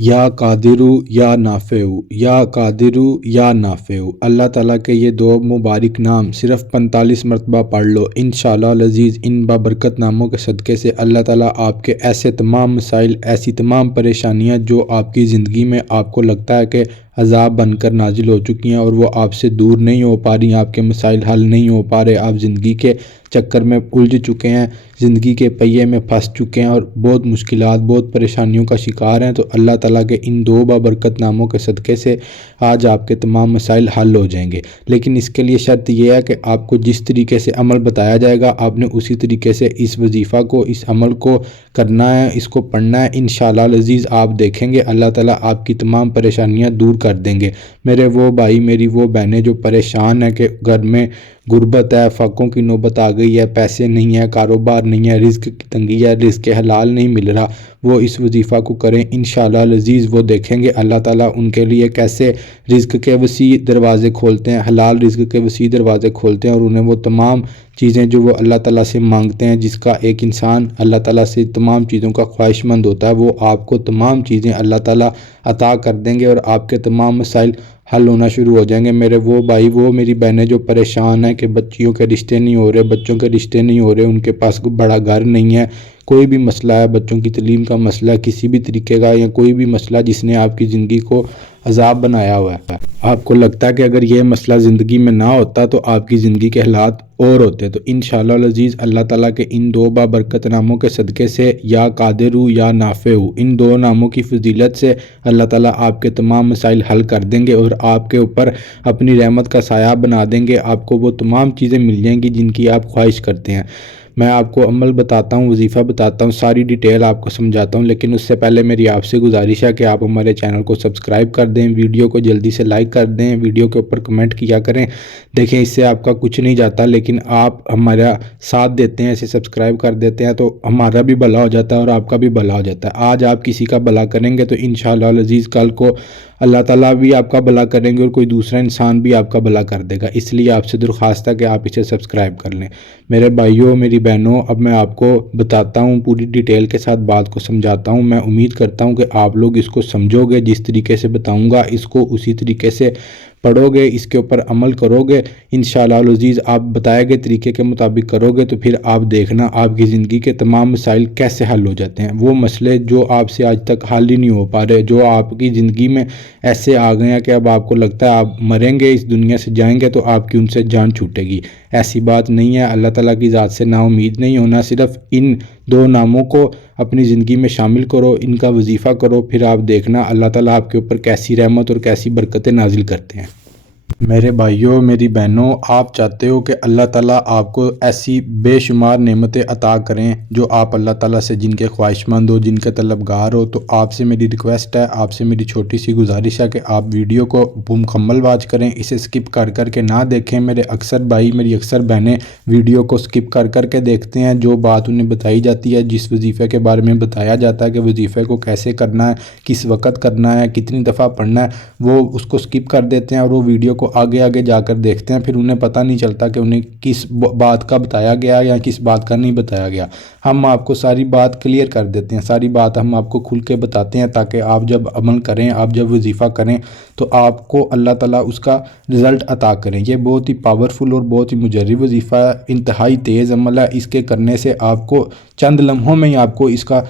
یا قادرو یا نافعو، یا قادرو یا نافعو، اللہ تعالیٰ کے یہ دو مبارک نام صرف 45 مرتبہ پڑھ لو، انشاءاللہ العزیز ان بابرکت ناموں کے صدقے سے اللہ تعالیٰ آپ کے ایسے تمام مسائل، ایسی تمام پریشانیاں جو آپ کی زندگی میں آپ کو لگتا ہے کہ عذاب بن کر نازل ہو چکی ہیں اور وہ آپ سے دور نہیں ہو پا رہی، آپ کے مسائل حل نہیں ہو پا رہے، آپ زندگی کے چکر میں الجھ چکے ہیں، زندگی کے پہیے میں پھنس چکے ہیں اور بہت مشکلات، بہت پریشانیوں کا شکار ہیں، تو اللہ تعالیٰ کے ان دو بابرکت ناموں کے صدقے سے آج آپ کے تمام مسائل حل ہو جائیں گے۔ لیکن اس کے لیے شرط یہ ہے کہ آپ کو جس طریقے سے عمل بتایا جائے گا آپ نے اسی طریقے سے اس وظیفہ کو، اس عمل کو کرنا ہے، اس کو پڑھنا ہے، انشاءاللہ العزیز آپ دیکھیں گے اللہ تعالیٰ آپ کی تمام پریشانیاں دور کر دیں گے۔ میرے وہ بھائی، میری وہ بہنیں جو پریشان ہیں کہ گھر میں غربت ہے، فقروں کی نوبت آ گئی ہے، پیسے نہیں ہے، کاروبار نہیں ہے، رزق کی تنگی ہے، رزق حلال نہیں مل رہا، وہ اس وظیفہ کو کریں، انشاءاللہ العزیز وہ دیکھیں گے اللہ تعالیٰ ان کے لیے کیسے رزق کے وسیع دروازے کھولتے ہیں، حلال رزق کے وسیع دروازے کھولتے ہیں، اور انہیں وہ تمام چیزیں جو وہ اللہ تعالیٰ سے مانگتے ہیں، جس کا ایک انسان اللہ تعالیٰ سے تمام چیزوں کا خواہش مند ہوتا ہے، وہ آپ کو تمام چیزیں اللہ تعالیٰ عطا کر دیں گے اور آپ کے تمام مسائل حل ہونا شروع ہو جائیں گے۔ میرے وہ بھائی، وہ میری بہنیں جو پریشان ہیں کہ بچیوں کے رشتے نہیں ہو رہے، بچوں کے رشتے نہیں ہو رہے، ان کے پاس بڑا گھر نہیں ہے، کوئی بھی مسئلہ ہے، بچوں کی تعلیم کا مسئلہ، کسی بھی طریقے کا، یا کوئی بھی مسئلہ جس نے آپ کی زندگی کو عذاب بنایا ہوا ہے، آپ کو لگتا ہے کہ اگر یہ مسئلہ زندگی میں نہ ہوتا تو آپ کی زندگی کے حالات اور ہوتے، تو انشاءاللہ العزیز اللہ تعالیٰ کے ان دو بابرکت ناموں کے صدقے سے، یا قادرو یا نافعو، ان دو ناموں کی فضیلت سے اللہ تعالیٰ آپ کے تمام مسائل حل کر دیں گے اور آپ کے اوپر اپنی رحمت کا سایہ بنا دیں گے، آپ کو وہ تمام چیزیں مل جائیں گی جن کی آپ خواہش کرتے ہیں۔ میں آپ کو عمل بتاتا ہوں، وظیفہ بتاتا ہوں، ساری ڈیٹیل آپ کو سمجھاتا ہوں، لیکن اس سے پہلے میری آپ سے گزارش ہے کہ آپ ہمارے چینل کو سبسکرائب کر دیں، ویڈیو کو جلدی سے لائک کر دیں، ویڈیو کے اوپر کمنٹ کیا کریں۔ دیکھیں اس سے آپ کا کچھ نہیں جاتا، لیکن آپ ہمارا ساتھ دیتے ہیں، اسے سبسکرائب کر دیتے ہیں تو ہمارا بھی بھلا ہو جاتا ہے اور آپ کا بھی بھلا ہو جاتا ہے۔ آج آپ کسی کا بھلا کریں گے تو انشاءاللہ العزیز کل کو اللہ تعالیٰ بھی آپ کا بھلا کریں گے اور کوئی دوسرا انسان بھی آپ کا بھلا کر دے گا، اس لیے آپ سے درخواست ہے کہ آپ اسے سبسکرائب کر لیں۔ میرے بھائیوں، میری بہنوں، اب میں آپ کو بتاتا ہوں، پوری ڈیٹیل کے ساتھ بات کو سمجھاتا ہوں۔ میں امید کرتا ہوں کہ آپ لوگ اس کو سمجھو گے، جس طریقے سے بتاؤں گا اس کو اسی طریقے سے پڑھو گے، اس کے اوپر عمل کرو گے، انشاءاللہ العزیز آپ بتائے گئے طریقے کے مطابق کرو گے تو پھر آپ دیکھنا آپ کی زندگی کے تمام مسائل کیسے حل ہو جاتے ہیں۔ وہ مسئلے جو آپ سے آج تک حل ہی نہیں ہو پا رہے، جو آپ کی زندگی میں ایسے آ گئے ہیں کہ اب آپ کو لگتا ہے آپ مریں گے، اس دنیا سے جائیں گے تو آپ کی ان سے جان چھوٹے گی، ایسی بات نہیں ہے۔ اللہ تعالیٰ کی ذات سے نا امید نہیں ہونا، صرف ان دو ناموں کو اپنی زندگی میں شامل کرو، ان کا وظیفہ کرو، پھر آپ دیکھنا اللہ تعالیٰ آپ کے اوپر کیسی رحمت اور کیسی برکتیں نازل کرتے ہیں۔ میرے بھائیوں، میری بہنوں، آپ چاہتے ہو کہ اللہ تعالیٰ آپ کو ایسی بے شمار نعمتیں عطا کریں جو آپ اللہ تعالیٰ سے جن کے خواہش مند ہو، جن کے طلبگار ہو، تو آپ سے میری ریکویسٹ ہے، آپ سے میری چھوٹی سی گزارش ہے کہ آپ ویڈیو کو مکمل واچ کریں، اسے سکپ کر کے نہ دیکھیں۔ میرے اکثر بھائی، میری اکثر بہنیں ویڈیو کو سکپ کر کے دیکھتے ہیں، جو بات انہیں بتائی جاتی ہے، جس وظیفے کے بارے میں بتایا جاتا ہے کہ وظیفے کو کیسے کرنا ہے، کس وقت کرنا ہے، کتنی دفعہ پڑھنا ہے، وہ اس کو سکپ کر دیتے ہیں اور وہ ویڈیو کو آگے جا کر دیکھتے ہیں، پھر انہیں پتہ نہیں چلتا کہ انہیں کس بات کا بتایا گیا یا کس بات کا نہیں بتایا گیا۔ ہم آپ کو ساری بات کلیئر کر دیتے ہیں، ساری بات ہم آپ کو کھل کے بتاتے ہیں تاکہ آپ جب عمل کریں، آپ جب وظیفہ کریں تو آپ کو اللہ تعالیٰ اس کا رزلٹ عطا کریں۔ یہ بہت ہی پاورفل اور بہت ہی مجرب وظیفہ ہے، انتہائی تیز عمل ہے، اس کے کرنے سے آپ کو چند لمحوں میں ہی آپ کو اس کا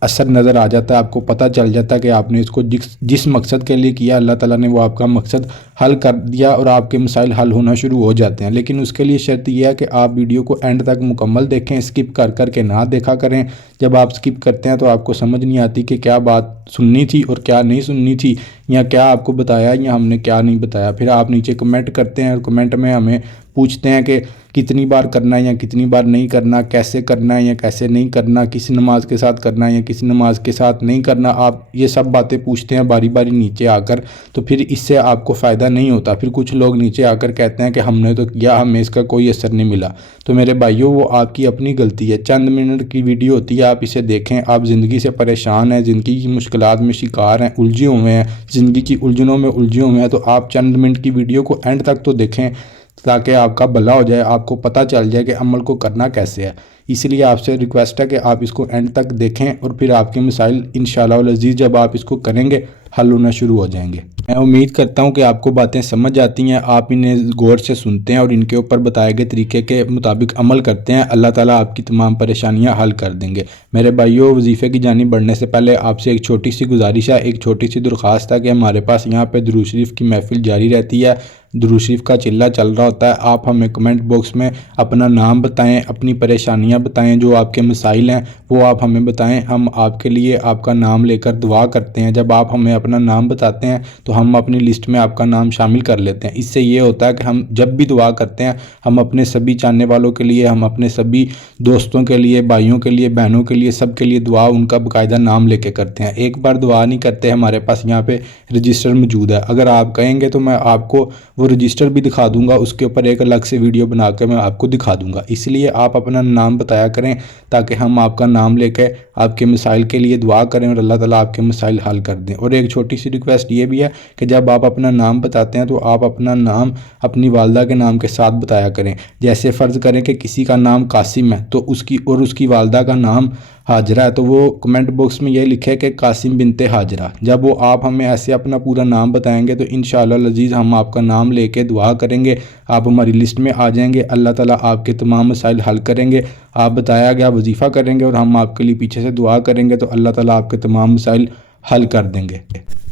اثر نظر آ جاتا ہے، آپ کو پتہ چل جاتا ہے کہ آپ نے اس کو جس مقصد کے لیے کیا اللہ تعالیٰ نے وہ آپ کا مقصد حل کر دیا اور آپ کے مسائل حل ہونا شروع ہو جاتے ہیں۔ لیکن اس کے لیے شرط یہ ہے کہ آپ ویڈیو کو اینڈ تک مکمل دیکھیں، سکپ کر کے نہ دیکھا کریں۔ جب آپ سکپ کرتے ہیں تو آپ کو سمجھ نہیں آتی کہ کیا بات سننی تھی اور کیا نہیں سننی تھی، یا کیا آپ کو بتایا یا ہم نے کیا نہیں بتایا۔ پھر آپ نیچے کمنٹ کرتے ہیں اور کمنٹ میں ہمیں پوچھتے ہیں کہ کتنی بار کرنا ہے یا کتنی بار نہیں کرنا، کیسے کرنا ہے یا کیسے نہیں کرنا، کس نماز کے ساتھ کرنا ہے یا کس نماز کے ساتھ نہیں کرنا۔ آپ یہ سب باتیں پوچھتے ہیں باری باری نیچے آ کر، تو پھر اس سے آپ کو فائدہ نہیں ہوتا۔ پھر کچھ لوگ نیچے آ کر کہتے ہیں کہ ہم نے تو کیا، ہمیں اس کا کوئی اثر نہیں ملا۔ تو میرے بھائیوں، وہ آپ کی اپنی غلطی ہے، چند منٹ کی ویڈیو ہوتی ہے، آپ اسے دیکھیں۔ آپ زندگی سے پریشان ہیں، زندگی کی مشکلات میں شکار ہیں، الجھے ہوئے ہیں، زندگی کی الجھنوں میں الجھے ہوئے ہیں، تو آپ چند منٹ کی ویڈیو کو اینڈ تک تو دیکھیں تاکہ آپ کا بھلا ہو جائے، آپ کو پتہ چل جائے کہ عمل کو کرنا کیسے ہے۔ اس لیے آپ سے ریکویسٹ ہے کہ آپ اس کو اینڈ تک دیکھیں اور پھر آپ کے مسائل انشاءاللہ العزیز جب آپ اس کو کریں گے حل ہونا شروع ہو جائیں گے۔ میں امید کرتا ہوں کہ آپ کو باتیں سمجھ آتی ہیں، آپ انہیں غور سے سنتے ہیں اور ان کے اوپر بتائے گئے طریقے کے مطابق عمل کرتے ہیں، اللہ تعالیٰ آپ کی تمام پریشانیاں حل کر دیں گے۔ میرے بھائیوں، وظیفے کی جانب بڑھنے سے پہلے آپ سے ایک چھوٹی سی گزارش ہے، ایک چھوٹی سی درخواست ہے کہ ہمارے پاس یہاں پہ درود شریف کی محفل جاری رہتی ہے، درود شریف کا چلہ چل رہا ہوتا ہے۔ آپ ہمیں کمنٹ باکس میں اپنا نام بتائیں، اپنی پریشانیاں بتائیں، جو آپ کے مسائل ہیں وہ آپ ہمیں بتائیں، ہم آپ کے لیے آپ کا نام لے کر دعا کرتے ہیں۔ جب آپ ہمیں اپنا نام بتاتے ہیں تو ہم اپنی لسٹ میں آپ کا نام شامل کر لیتے ہیں۔ اس سے یہ ہوتا ہے کہ ہم جب بھی دعا کرتے ہیں ہم اپنے سبھی چاہنے والوں کے لیے، ہم اپنے سبھی دوستوں کے لیے، بھائیوں کے لیے، بہنوں کے لیے، سب کے لیے دعا ان کا باقاعدہ نام لے کے کرتے ہیں۔ ایک بار دعا نہیں کرتے، ہمارے پاس یہاں پہ رجسٹر موجود ہے، اگر آپ کہیں گے تو میں آپ کو وہ رجسٹر بھی دکھا دوں گا، اس کے اوپر ایک الگ سے ویڈیو بنا کے میں آپ کو دکھا دوں گا۔ اس لیے آپ اپنا نام بتایا کریں تاکہ ہم آپ کا نام لے کے آپ کے مسائل کے لیے دعا کریں اور اللہ تعالیٰ آپ کے مسائل حل کر دیں۔ اور ایک چھوٹی سی ریکویسٹ یہ بھی ہے کہ جب آپ اپنا نام بتاتے ہیں تو آپ اپنا نام اپنی والدہ کے نام کے ساتھ بتایا کریں۔ جیسے فرض کریں کہ کسی کا نام قاسم ہے تو اس کی والدہ کا نام حاجرہ ہے، تو وہ کمنٹ باکس میں یہ لکھے کہ قاسم بنت حاجرہ۔ جب وہ آپ ہمیں ایسے اپنا پورا نام بتائیں گے تو انشاءاللہ العزیز ہم آپ کا نام لے کے دعا کریں گے، آپ ہماری لسٹ میں آ جائیں گے، اللہ تعالیٰ آپ کے تمام مسائل حل کریں گے۔ آپ بتایا گیا وظیفہ کریں گے اور ہم آپ کے لیے پیچھے سے دعا کریں گے تو اللہ تعالیٰ آپ کے تمام مسائل حل کر دیں گے۔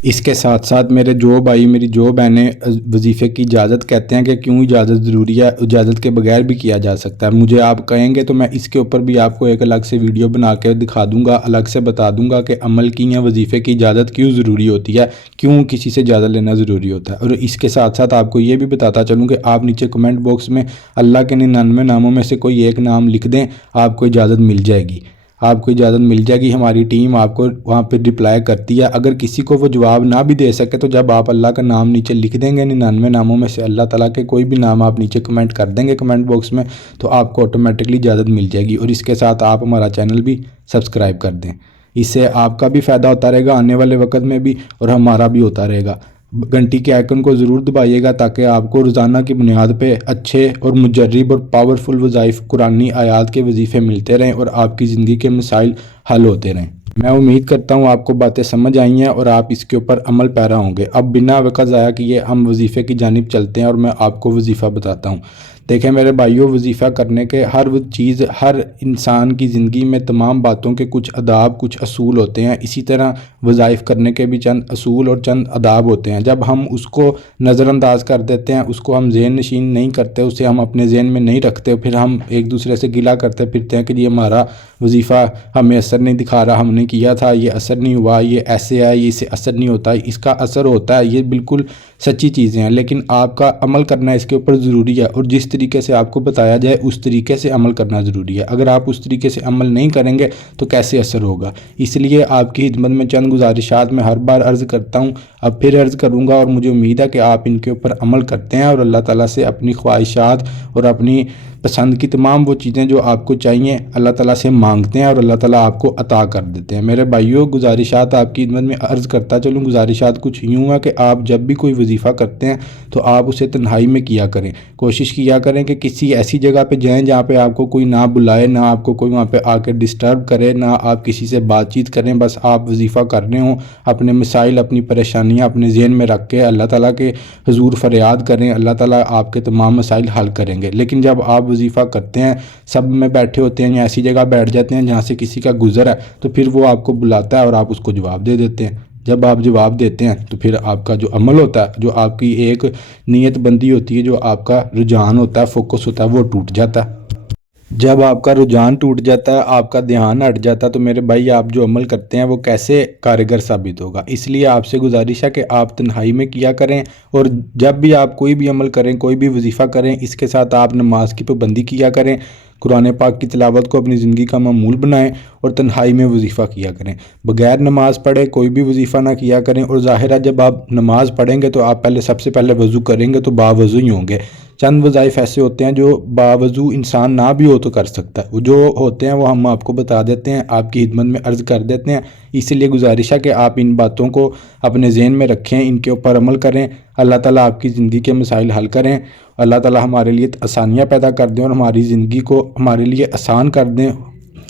اس کے ساتھ ساتھ میرے جو بھائی میری جو بہنیں وظیفے کی اجازت کہتے ہیں کہ کیوں اجازت ضروری ہے، اجازت کے بغیر بھی کیا جا سکتا ہے، مجھے آپ کہیں گے تو میں اس کے اوپر بھی آپ کو ایک الگ سے ویڈیو بنا کے دکھا دوں گا، الگ سے بتا دوں گا کہ عمل کی یا وظیفے کی اجازت کیوں ضروری ہوتی ہے، کیوں کسی سے اجازت لینا ضروری ہوتا ہے۔ اور اس کے ساتھ ساتھ آپ کو یہ بھی بتاتا چلوں کہ آپ نیچے کمنٹ باکس میں اللہ کے 99 ناموں میں سے کوئی ایک نام لکھ دیں، آپ کو اجازت مل جائے گی، آپ کو اجازت مل جائے گی، ہماری ٹیم آپ کو وہاں پہ رپلائی کرتی ہے۔ اگر کسی کو وہ جواب نہ بھی دے سکے تو جب آپ اللہ کا نام نیچے لکھ دیں گے 99 ناموں میں سے اللہ تعالیٰ کے کوئی بھی نام آپ نیچے کمنٹ کر دیں گے کمنٹ باکس میں تو آپ کو آٹومیٹکلی اجازت مل جائے گی۔ اور اس کے ساتھ آپ ہمارا چینل بھی سبسکرائب کر دیں، اس سے آپ کا بھی فائدہ ہوتا رہے گا آنے والے وقت میں بھی اور ہمارا بھی ہوتا رہے گا۔ گھنٹی کے آئیکن کو ضرور دبائیے گا تاکہ آپ کو روزانہ کی بنیاد پہ اچھے اور مجرب اور پاورفل وظائف قرآنی آیات کے وظیفے ملتے رہیں اور آپ کی زندگی کے مسائل حل ہوتے رہیں۔ میں امید کرتا ہوں آپ کو باتیں سمجھ آئی ہیں اور آپ اس کے اوپر عمل پیرا ہوں گے۔ اب بنا وقت ضائع کیے ہم وظیفے کی جانب چلتے ہیں اور میں آپ کو وظیفہ بتاتا ہوں۔ دیکھیں میرے بھائیوں، وظیفہ کرنے کے ہر چیز، ہر انسان کی زندگی میں تمام باتوں کے کچھ آداب، کچھ اصول ہوتے ہیں، اسی طرح وظائف کرنے کے بھی چند اصول اور چند آداب ہوتے ہیں۔ جب ہم اس کو نظر انداز کر دیتے ہیں، اس کو ہم ذہن نشین نہیں کرتے، اسے ہم اپنے ذہن میں نہیں رکھتے، پھر ہم ایک دوسرے سے گلہ کرتے پھرتے ہیں کہ یہ ہمارا وظیفہ ہمیں اثر نہیں دکھا رہا، ہم نے کیا تھا یہ اثر نہیں ہوا، یہ ایسے ہے، یہ اسے اثر نہیں ہوتا، اس کا اثر ہوتا ہے۔ یہ بالکل سچی چیزیں ہیں، لیکن آپ کا عمل کرنا اس کے اوپر ضروری ہے اور جس طریقے سے آپ کو بتایا جائے اس طریقے سے عمل کرنا ضروری ہے۔ اگر آپ اس طریقے سے عمل نہیں کریں گے تو کیسے اثر ہوگا؟ اس لیے آپ کی خدمت میں چند گزارشات میں ہر بار عرض کرتا ہوں، اب پھر عرض کروں گا اور مجھے امید ہے کہ آپ ان کے اوپر عمل کرتے ہیں اور اللہ تعالیٰ سے اپنی خواہشات اور اپنی پسند کی تمام وہ چیزیں جو آپ کو چاہیے اللہ تعالیٰ سے مانگتے ہیں اور اللہ تعالیٰ آپ کو عطا کر دیتے ہیں۔ میرے بھائیوں، گزارشات آپ کی خدمت میں عرض کرتا چلوں، گزارشات کچھ یوں ہے کہ آپ جب بھی کوئی وظیفہ کرتے ہیں تو آپ اسے تنہائی میں کیا کریں، کوشش کیا کریں کہ کسی ایسی جگہ پہ جائیں جہاں پہ آپ کو کوئی نہ بلائے، نہ آپ کو کوئی وہاں پہ آ کے ڈسٹرب کرے، نہ آپ کسی سے بات چیت کریں، بس آپ وظیفہ کر رہے ہوں، اپنے مسائل، اپنی پریشانیاں اپنے ذہن میں رکھ کے اللہ تعالیٰ کے حضور فریاد کریں، اللہ تعالیٰ آپ کے تمام مسائل حل کریں گے۔ لیکن جب آپ وظیفہ کرتے ہیں، سب میں بیٹھے ہوتے ہیں یا ایسی جگہ بیٹھ جاتے ہیں جہاں سے کسی کا گزر ہے، تو پھر وہ آپ کو بلاتا ہے اور آپ اس کو جواب دے دیتے ہیں۔ جب آپ جواب دیتے ہیں تو پھر آپ کا جو عمل ہوتا ہے، جو آپ کی ایک نیت بندی ہوتی ہے، جو آپ کا رجحان ہوتا ہے، فوکس ہوتا ہے، وہ ٹوٹ جاتا ہے۔ جب آپ کا رجحان ٹوٹ جاتا ہے، آپ کا دھیان ہٹ جاتا ہے، تو میرے بھائی آپ جو عمل کرتے ہیں وہ کیسے کارگر ثابت ہوگا؟ اس لیے آپ سے گزارش ہے کہ آپ تنہائی میں کیا کریں اور جب بھی آپ کوئی بھی عمل کریں، کوئی بھی وظیفہ کریں، اس کے ساتھ آپ نماز کی پابندی کیا کریں، قرآن پاک کی تلاوت کو اپنی زندگی کا معمول بنائیں اور تنہائی میں وظیفہ کیا کریں۔ بغیر نماز پڑھے کوئی بھی وظیفہ نہ کیا کریں، اور ظاہر ہے جب آپ نماز پڑھیں گے تو آپ سب سے پہلے وضو کریں گے تو باوضو ہی ہوں گے۔ چند وظائف ایسے ہوتے ہیں جو باوضو انسان نہ بھی ہو تو کر سکتا ہے، وہ جو ہوتے ہیں وہ ہم آپ کو بتا دیتے ہیں، آپ کی خدمت میں عرض کر دیتے ہیں۔ اس لیے گزارش ہے کہ آپ ان باتوں کو اپنے ذہن میں رکھیں، ان کے اوپر عمل کریں، اللہ تعالیٰ آپ کی زندگی کے مسائل حل کریں، اللہ تعالیٰ ہمارے لیے آسانیاں پیدا کر دیں اور ہماری زندگی کو ہمارے لیے آسان کر دیں،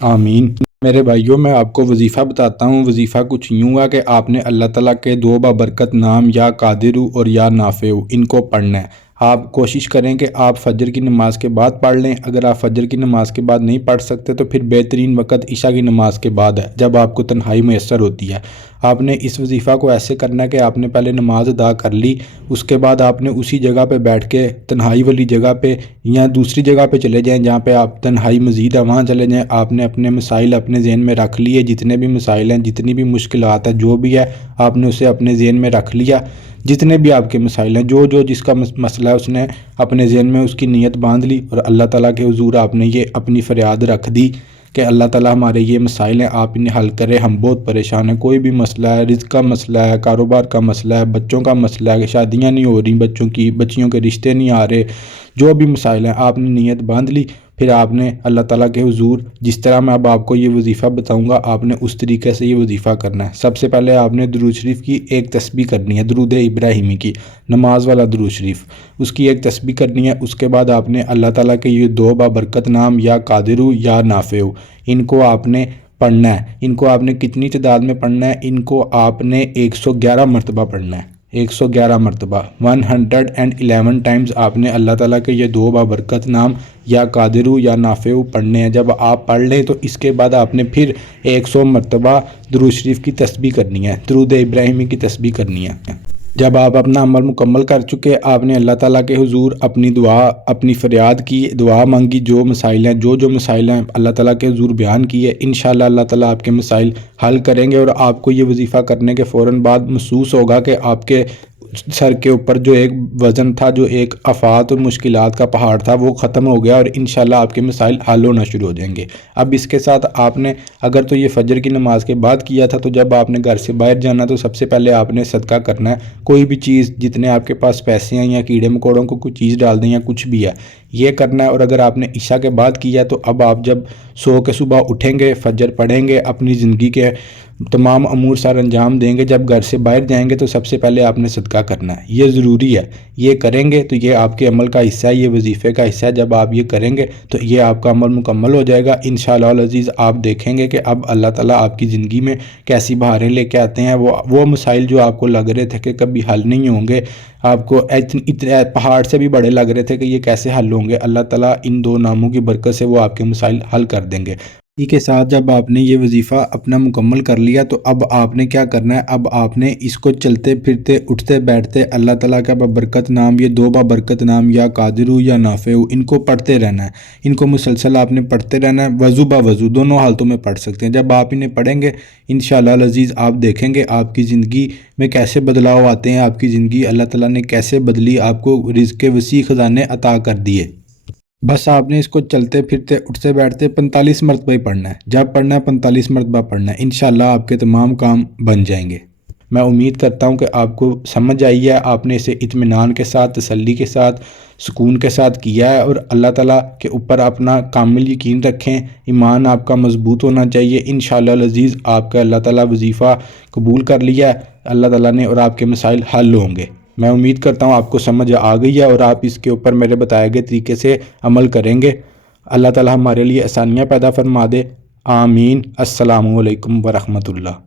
آمین۔ میرے بھائیوں، میں آپ کو وظیفہ بتاتا ہوں۔ وظیفہ کچھ یوں ہے کہ آپ نے اللہ تعالیٰ کے 2 بابرکت نام یا قادر اور یا نافع ان کو پڑھنا ہے۔ آپ کوشش کریں کہ آپ فجر کی نماز کے بعد پڑھ لیں۔ اگر آپ فجر کی نماز کے بعد نہیں پڑھ سکتے تو پھر بہترین وقت عشاء کی نماز کے بعد ہے، جب آپ کو تنہائی میسر ہوتی ہے۔ آپ نے اس وظیفہ کو ایسے کرنا ہے کہ آپ نے پہلے نماز ادا کر لی، اس کے بعد آپ نے اسی جگہ پہ بیٹھ کے تنہائی والی جگہ پہ یا دوسری جگہ پہ چلے جائیں جہاں پہ آپ تنہائی مزید ہے، وہاں چلے جائیں۔ آپ نے اپنے مسائل اپنے ذہن میں رکھ لیے، جتنے بھی مسائل ہیں، جتنی بھی مشکلات ہیں، جو بھی ہے آپ نے اسے اپنے ذہن میں رکھ لیا۔ جتنے بھی آپ کے مسائل ہیں، جو جس کا مسئلہ ہے، اس نے اپنے ذہن میں اس کی نیت باندھ لی اور اللہ تعالیٰ کے حضور آپ نے یہ اپنی فریاد رکھ دی کہ اللہ تعالیٰ ہمارے یہ مسائل ہیں، آپ انہیں حل کریں، ہم بہت پریشان ہیں۔ کوئی بھی مسئلہ ہے، رزق کا مسئلہ ہے، کاروبار کا مسئلہ ہے، بچوں کا مسئلہ ہے کہ شادیاں نہیں ہو رہی بچوں کی، بچیوں کے رشتے نہیں آ رہے، جو بھی مسائل ہیں آپ نے نیت باندھ لی۔ پھر آپ نے اللہ تعالیٰ کے حضور جس طرح میں اب آپ کو یہ وظیفہ بتاؤں گا، آپ نے اس طریقے سے یہ وظیفہ کرنا ہے۔ سب سے پہلے آپ نے درود شریف کی ایک تسبیح کرنی ہے، درود ابراہیمی کی، نماز والا درود شریف، اس کی ایک تسبیح کرنی ہے۔ اس کے بعد آپ نے اللہ تعالیٰ کے یہ 2 بابرکت نام یا قادر یا نافع ان کو آپ نے پڑھنا ہے۔ ان کو آپ نے کتنی تعداد میں پڑھنا ہے؟ ان کو آپ نے 111 مرتبہ پڑھنا ہے، 111 مرتبہ، 111 ٹائمز آپ نے اللہ تعالیٰ کے یہ 2 بابرکت نام یا قادر یا نافع پڑھنے ہیں۔ جب آپ پڑھ لیں تو اس کے بعد آپ نے پھر 100 مرتبہ درود شریف کی تسبیح کرنی ہے، درود ابراہیمی کی تسبیح کرنی ہے۔ جب آپ اپنا عمل مکمل کر چکے، آپ نے اللہ تعالیٰ کے حضور اپنی دعا، اپنی فریاد کی، دعا مانگی، جو مسائل ہیں، جو مسائل ہیں اللہ تعالیٰ کے حضور بیان کیے، انشاءاللہ اللہ تعالیٰ آپ کے مسائل حل کریں گے۔ اور آپ کو یہ وظیفہ کرنے کے فوراً بعد محسوس ہوگا کہ آپ کے سر کے اوپر جو ایک وزن تھا، جو ایک آفات اور مشکلات کا پہاڑ تھا، وہ ختم ہو گیا اور انشاءاللہ آپ کے مسائل حل ہونا شروع ہو جائیں گے۔ اب اس کے ساتھ آپ نے اگر تو یہ فجر کی نماز کے بعد کیا تھا، تو جب آپ نے گھر سے باہر جانا تو سب سے پہلے آپ نے صدقہ کرنا ہے۔ کوئی بھی چیز، جتنے آپ کے پاس پیسے ہیں یا کیڑے مکوڑوں کو کوئی چیز ڈال دیں یا کچھ بھی ہے، یہ کرنا ہے۔ اور اگر آپ نے عشاء کے بعد کیا تو اب آپ جب سو کے صبح اٹھیں گے، فجر پڑھیں گے، اپنی زندگی کے تمام امور سر انجام دیں گے، جب گھر سے باہر جائیں گے تو سب سے پہلے آپ نے صدقہ کرنا ہے۔ یہ ضروری ہے، یہ کریں گے تو یہ آپ کے عمل کا حصہ ہے، یہ وظیفے کا حصہ ہے۔ جب آپ یہ کریں گے تو یہ آپ کا عمل مکمل ہو جائے گا انشاءاللہ العزیز۔ آپ دیکھیں گے کہ اب اللہ تعالیٰ آپ کی زندگی میں کیسی بہاریں لے کے آتے ہیں۔ وہ مسائل جو آپ کو لگ رہے تھے کہ کبھی حل نہیں ہوں گے، آپ کو اتنے پہاڑ سے بھی بڑے لگ رہے تھے کہ یہ کیسے حل ہوں گے، اللہ تعالیٰ ان 2 ناموں کی برکت سے وہ آپ کے مسائل حل کر دیں گے۔ اسی کے ساتھ جب آپ نے یہ وظیفہ اپنا مکمل کر لیا تو اب آپ نے کیا کرنا ہے؟ اب آپ نے اس کو چلتے پھرتے اٹھتے بیٹھتے اللہ تعالیٰ کا بابرکت نام، یہ 2 بابرکت نام یا قادر یا نافع، ان کو پڑھتے رہنا ہے۔ ان کو مسلسل آپ نے پڑھتے رہنا ہے، وضو با وضو، دونوں حالتوں میں پڑھ سکتے ہیں۔ جب آپ انہیں پڑھیں گے انشاءاللہ العزیز آپ دیکھیں گے آپ کی زندگی میں کیسے بدلاؤ آتے ہیں، آپ کی زندگی اللہ تعالیٰ نے کیسے بدلی، آپ کو رزق کے وسیع خزانے عطا کر دیے۔ بس آپ نے اس کو چلتے پھرتے اٹھتے بیٹھتے 45 مرتبہ ہی پڑھنا ہے۔ جب پڑھنا ہے 45 مرتبہ پڑھنا ہے، انشاءاللہ آپ کے تمام کام بن جائیں گے۔ میں امید کرتا ہوں کہ آپ کو سمجھ آئی ہے، آپ نے اسے اطمینان کے ساتھ، تسلی کے ساتھ، سکون کے ساتھ کیا ہے، اور اللہ تعالیٰ کے اوپر اپنا کامل یقین رکھیں، ایمان آپ کا مضبوط ہونا چاہیے۔ انشاءاللہ العزیز آپ کا اللہ تعالیٰ وظیفہ قبول کر لیا ہے اللہ تعالیٰ نے، اور آپ کے مسائل حل ہوں گے۔ میں امید کرتا ہوں آپ کو سمجھ آ گئی ہے اور آپ اس کے اوپر میرے بتائے گئے طریقے سے عمل کریں گے۔ اللہ تعالیٰ ہمارے لیے آسانیاں پیدا فرما دے، آمین۔ السلام علیکم ورحمۃ اللہ۔